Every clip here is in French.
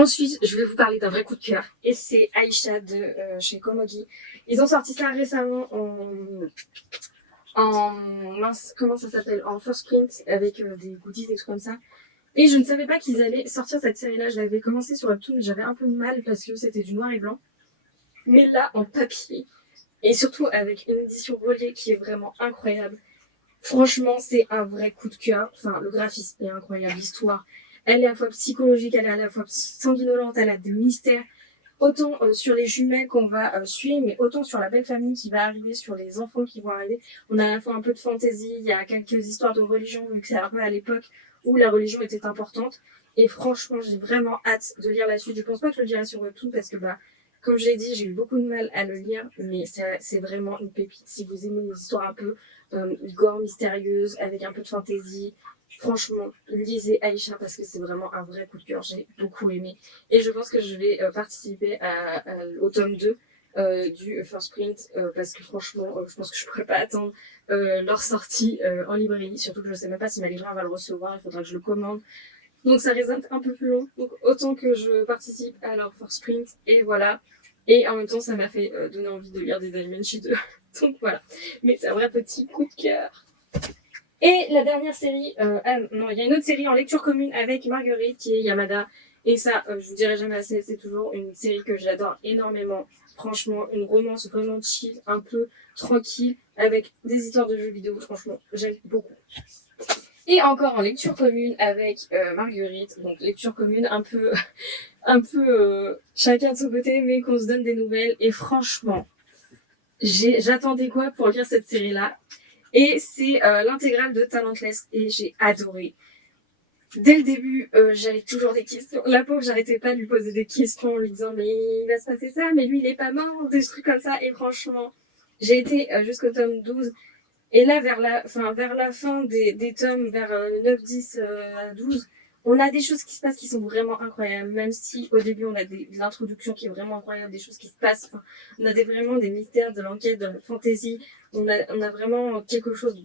Ensuite, je vais vous parler d'un vrai coup de cœur. Et c'est Aisha de chez Komogi. Ils ont sorti ça récemment mince, comment ça s'appelle, en first print avec des goodies, des trucs comme ça. Et je ne savais pas qu'ils allaient sortir cette série-là. Je l'avais commencé sur Webtoon, mais j'avais un peu de mal parce que c'était du noir et blanc. Mais là, en papier, et surtout avec une édition reliée qui est vraiment incroyable. Franchement, c'est un vrai coup de cœur. Enfin, le graphisme est incroyable, l'histoire. Elle est à la fois psychologique, elle est à la fois sanguinolente, elle a des mystères. Autant sur les jumelles qu'on va suivre, mais autant sur la belle famille qui va arriver, sur les enfants qui vont arriver. On a à la fois un peu de fantaisie, il y a quelques histoires de religion, vu que c'est un peu à l'époque où la religion était importante. Et franchement, j'ai vraiment hâte de lire la suite. Je pense pas que je le lirai sur Webtoon parce que, comme je l'ai dit, j'ai eu beaucoup de mal à le lire, mais c'est vraiment une pépite. Si vous aimez les histoires un peu gore, mystérieuses, avec un peu de fantaisie, franchement, lisez Aisha parce que c'est vraiment un vrai coup de cœur. J'ai beaucoup aimé. Et je pense que je vais participer au tome 2 du First Print parce que franchement, je pense que je pourrais pas attendre leur sortie en librairie. Surtout que je sais même pas si ma libraire va le recevoir. Il faudra que je le commande. Donc ça risque d'être un peu plus long. Donc autant que je participe à leur First Print. Et voilà. Et en même temps, ça m'a fait donner envie de lire des Dimension 2. Donc voilà. Mais c'est un vrai petit coup de cœur. Et la dernière série, non, il y a une autre série en lecture commune avec Marguerite qui est Yamada. Et ça, je vous dirai jamais assez, c'est toujours une série que j'adore énormément. Franchement, une romance vraiment chill, un peu tranquille, avec des histoires de jeux vidéo. Franchement, j'aime beaucoup. Et encore en lecture commune avec Marguerite. Donc lecture commune un peu chacun de son côté, mais qu'on se donne des nouvelles. Et franchement, j'attendais quoi pour lire cette série-là? Et c'est l'intégrale de Talentless et j'ai adoré. Dès le début, j'avais toujours des questions. La pauvre, j'arrêtais pas de lui poser des questions en lui disant mais il va se passer ça, mais lui il est pas mort, des trucs comme ça. Et franchement, j'ai été jusqu'au tome 12. Et là, vers la fin des tomes, vers 9, 10 à 12, on a des choses qui se passent qui sont vraiment incroyables. Même si au début, on a de l'introduction qui est vraiment incroyable, des choses qui se passent. Enfin, on a vraiment des mystères, de l'enquête, de la fantaisie. On a vraiment quelque chose.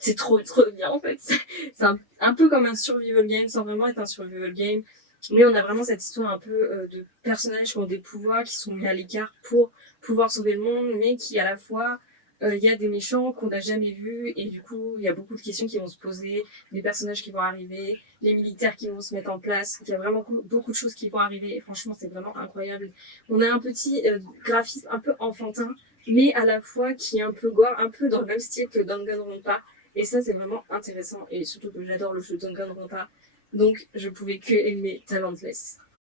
C'est trop bien en fait. C'est un peu comme un survival game, sans vraiment être un survival game. Mais on a vraiment cette histoire un peu de personnages qui ont des pouvoirs, qui sont mis à l'écart pour pouvoir sauver le monde, mais qui à la fois il y a des méchants qu'on n'a jamais vus et du coup il y a beaucoup de questions qui vont se poser, des personnages qui vont arriver, les militaires qui vont se mettre en place, il y a vraiment beaucoup de choses qui vont arriver et franchement c'est vraiment incroyable. On a un petit graphisme un peu enfantin mais à la fois qui est un peu gore, un peu dans le même style que Danganronpa et ça c'est vraiment intéressant et surtout que j'adore le jeu Danganronpa donc je pouvais que aimer Talentless.